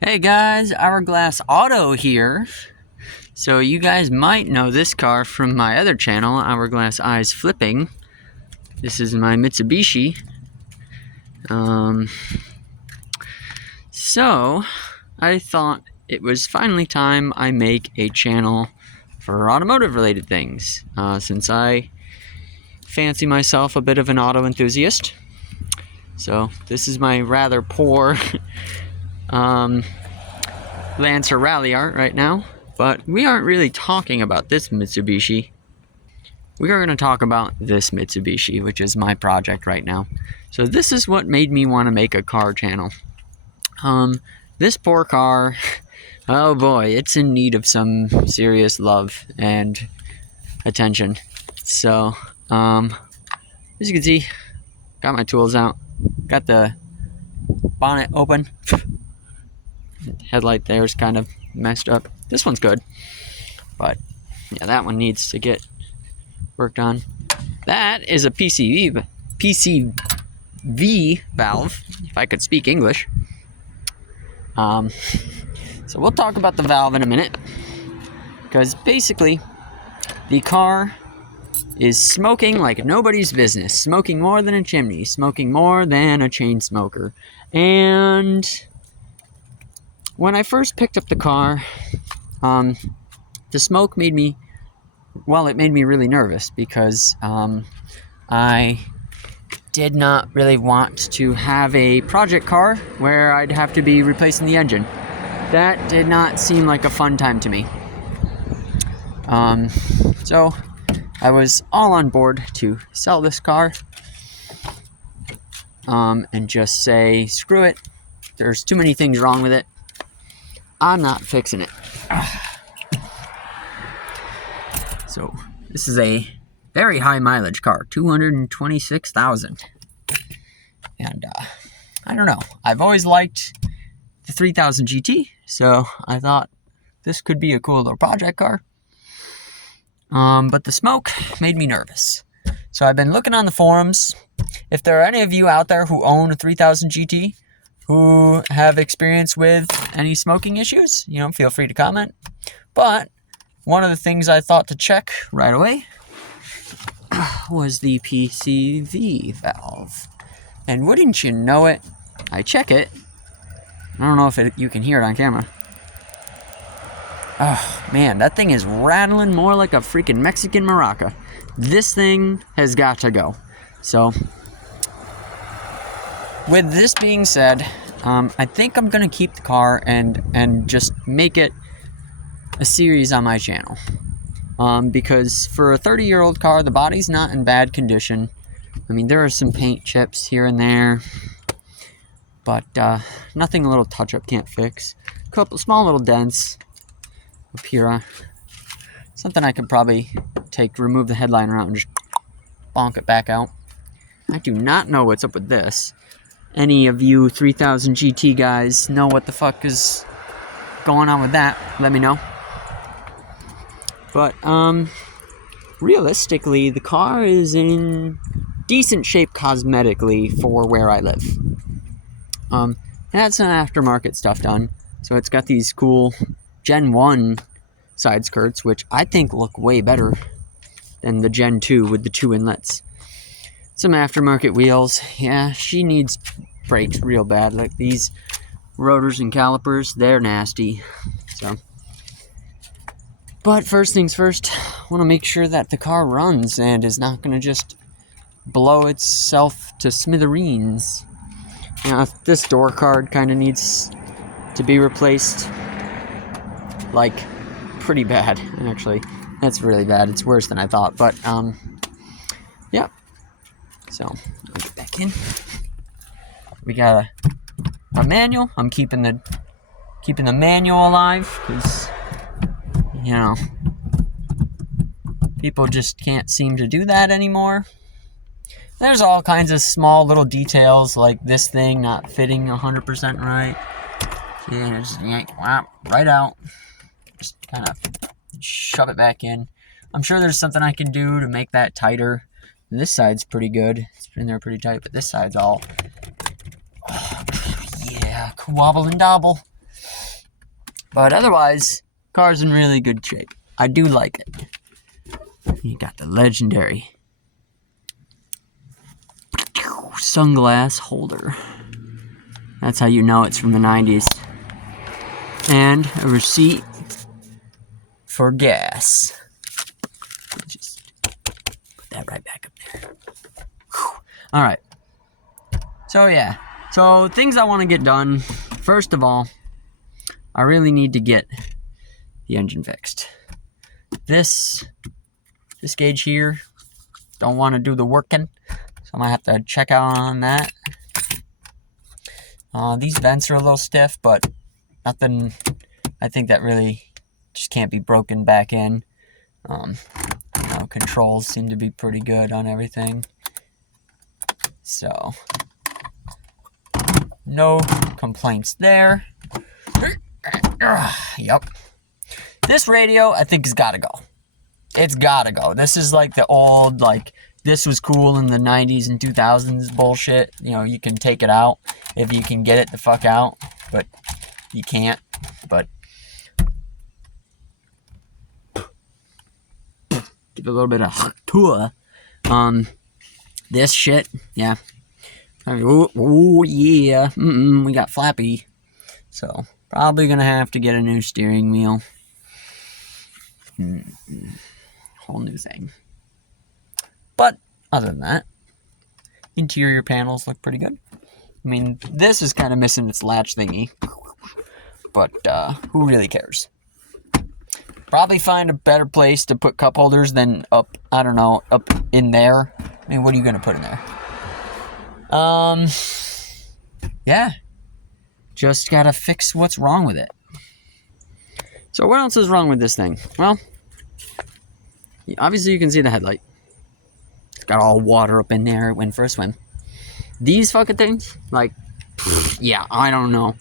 Hey guys, Hourglass Auto here. So you guys might know this car from my other channel, Hourglass Eyes Flipping. This is my Mitsubishi. So I thought it was finally time I make a channel for automotive related things, since I fancy myself a bit of an auto enthusiast. So this is my rather poor Lancer Rally Art right now, but we aren't really talking about this Mitsubishi. We are going to talk about this Mitsubishi, which is my project right now. So this is what made me want to make a car channel. This poor car, oh boy, it's in need of some serious love and attention. So, as you can see, got my tools out, got the bonnet open. Headlight there is kind of messed up. This one's good, but yeah, that one needs to get worked on. That is a PCV valve, if I could speak English. So we'll talk about the valve in a minute, because basically the car is smoking like nobody's business, smoking more than a chimney, smoking more than a chain smoker. And when I first picked up the car, the smoke made me really nervous, because I did not really want to have a project car where I'd have to be replacing the engine. That did not seem like a fun time to me. So I was all on board to sell this car, and just say, screw it, there's too many things wrong with it, I'm not fixing it. So this is a very high mileage car, 226,000. And I don't know, I've always liked the 3000 GT, so I thought this could be a cool little project car. But the smoke made me nervous. So I've been looking on the forums. If there are any of you out there who own a 3000 GT who have experience with any smoking issues, feel free to comment. But one of the things I thought to check right away was the PCV valve. And wouldn't you know it, I check it. I don't know if you can hear it on camera. Oh man, that thing is rattling more like a freaking Mexican maraca. This thing has got to go. So, with this being said, I think I'm gonna keep the car and just make it a series on my channel. Because for a 30-year-old car, the body's not in bad condition. I mean, there are some paint chips here and there, but nothing a little touch-up can't fix. A couple small little dents up here. Something I could probably remove the headliner out and just bonk it back out. I do not know what's up with this. Any of you 3000 GT guys know what the fuck is going on with that? Let me know. But realistically, the car is in decent shape cosmetically for where I live. It had some aftermarket stuff done, so it's got these cool Gen 1 side skirts, which I think look way better than the Gen 2 with the 2 inlets. Some aftermarket wheels. Yeah, she needs brakes real bad. Like these rotors and calipers, they're nasty. So, but first things first, I want to make sure that the car runs and is not going to just blow itself to smithereens. This door card kind of needs to be replaced. Like, pretty bad, actually. That's really bad. It's worse than I thought, but, yeah. So, I'll get back in. We got a manual. I'm keeping the manual alive, because, people just can't seem to do that anymore. There's all kinds of small little details, like this thing not fitting 100% right. Yeah, just yank right out. Just kind of shove it back in. I'm sure there's something I can do to make that tighter. This side's pretty good. It's in there pretty tight, but this side's all, yeah, wobble and dobble. But otherwise, car's in really good shape. I do like it. You got the legendary sunglass holder. That's how you know it's from the 90s. And a receipt for gas. Just put that right back up there. Alright. So yeah. So things I want to get done. First of all, I really need to get the engine fixed. This gauge here, don't want to do the working. So I'm going to have to check out on that. These vents are a little stiff, but nothing, I think that really just can't be broken back in. Controls seem to be pretty good on everything. So, no complaints there. Yep. This radio, I think, has got to go. It's got to go. This is like the old, like, this was cool in the 90s and 2000s bullshit. You know, you can take it out if you can get it the fuck out, but you can't. But give it a little bit of tour. This shit, yeah. Oh yeah. We got flappy. So, probably gonna have to get a new steering wheel. Whole new thing. But, other than that, interior panels look pretty good. I mean, this is kind of missing its latch thingy. But, who really cares? Probably find a better place to put cup holders than up, I don't know, up in there. I mean, what are you gonna put in there? Yeah. Just gotta fix what's wrong with it. So what else is wrong with this thing? Well, obviously you can see the headlight. It's got all water up in there. It went for a swim. These fucking things, like, yeah, I don't know.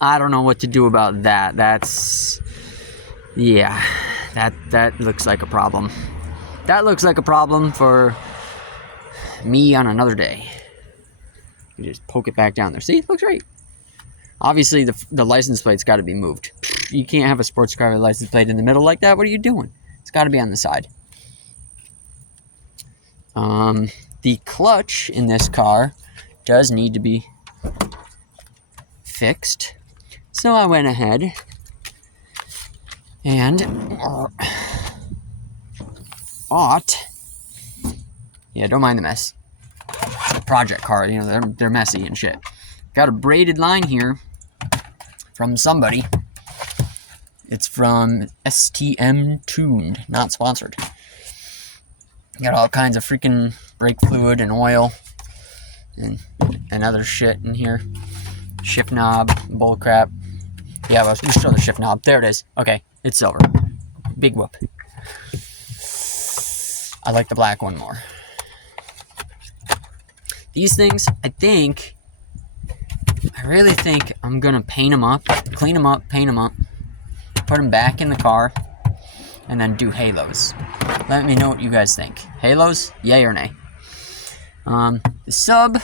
I don't know what to do about that. That's, yeah, that looks like a problem. That looks like a problem for me on another day. You just poke it back down there. See, it looks right. Obviously, the license plate's got to be moved. You can't have a sports car with a license plate in the middle like that. What are you doing? It's got to be on the side. The clutch in this car does need to be fixed. So I went ahead and bought. Yeah, don't mind the mess. It's a project car, you know, they're messy and shit. Got a braided line here from somebody. It's from STM Tuned, not sponsored. Got all kinds of freaking brake fluid and oil and other shit in here. Shift knob, bull crap. Yeah, well, just show the shift knob. There it is. Okay, it's silver. Big whoop. I like the black one more. These things, I really think I'm going to paint them up, clean them up, paint them up, put them back in the car, and then do halos. Let me know what you guys think. Halos, yay or nay? The sub,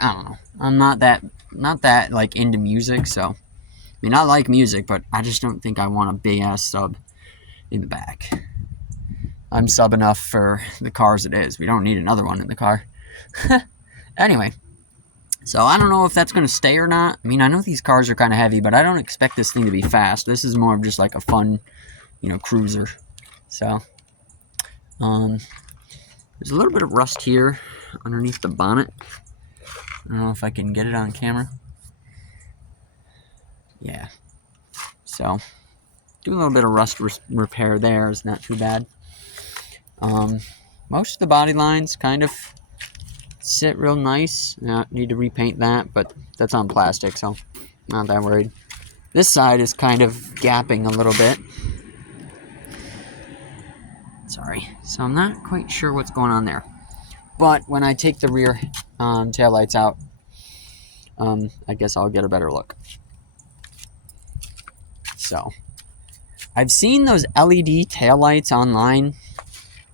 I don't know. I'm not that like into music, so I mean, I like music, but I just don't think I want a big ass sub in the back. I'm sub enough for the car as it is. We don't need another one in the car. Anyway, so I don't know if that's going to stay or not. I mean, I know these cars are kind of heavy, but I don't expect this thing to be fast. This is more of just like a fun, you know, cruiser. So, there's a little bit of rust here underneath the bonnet. I don't know if I can get it on camera. Yeah. So, do a little bit of rust repair there is not too bad. Most of the body lines kind of sit real nice. Need to repaint that, but that's on plastic, so not that worried. This side is kind of gapping a little bit. Sorry. So I'm not quite sure what's going on there. But when I take the rear taillights out, I guess I'll get a better look. So, I've seen those LED taillights online,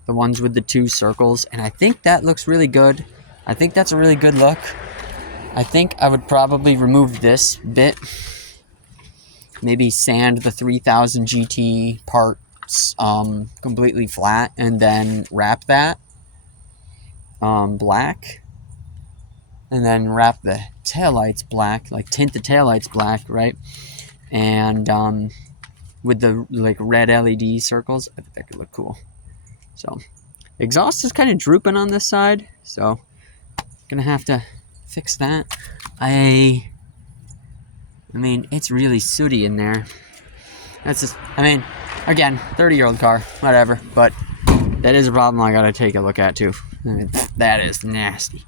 the ones with the two circles, and I think that looks really good. I think that's a really good look. I think I would probably remove this bit maybe sand the 3000 GT parts completely flat and then wrap that black, and then wrap the taillights black, like tint the taillights black, right? And with the like red LED circles, I think that could look cool. So exhaust is kind of drooping on this side, so gonna have to fix that. I mean, it's really sooty in there. That's just, I mean, again, 30-year-old car, whatever, but that is a problem I gotta take a look at too. I mean, that is nasty.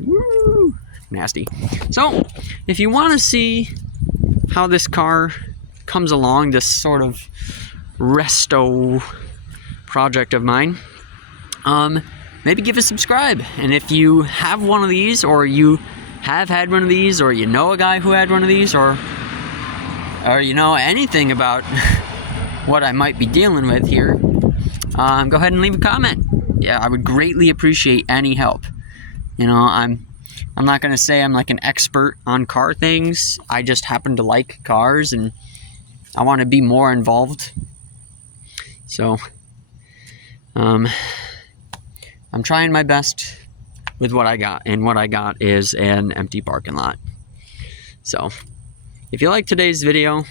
Woo! Nasty. So, if you want to see how this car comes along, this sort of resto project of mine, maybe give a subscribe. And if you have one of these, or you have had one of these, or you know a guy who had one of these, or you know anything about what I might be dealing with here, go ahead and leave a comment. Yeah, I would greatly appreciate any help. You know, I'm not gonna say I'm like an expert on car things. I just happen to like cars, and I want to be more involved. So, I'm trying my best with what I got, and what I got is an empty parking lot. So, if you liked today's video,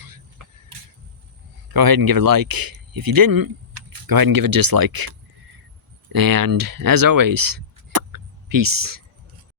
go ahead and give it a like. If you didn't, go ahead and give a dislike. And as always, peace.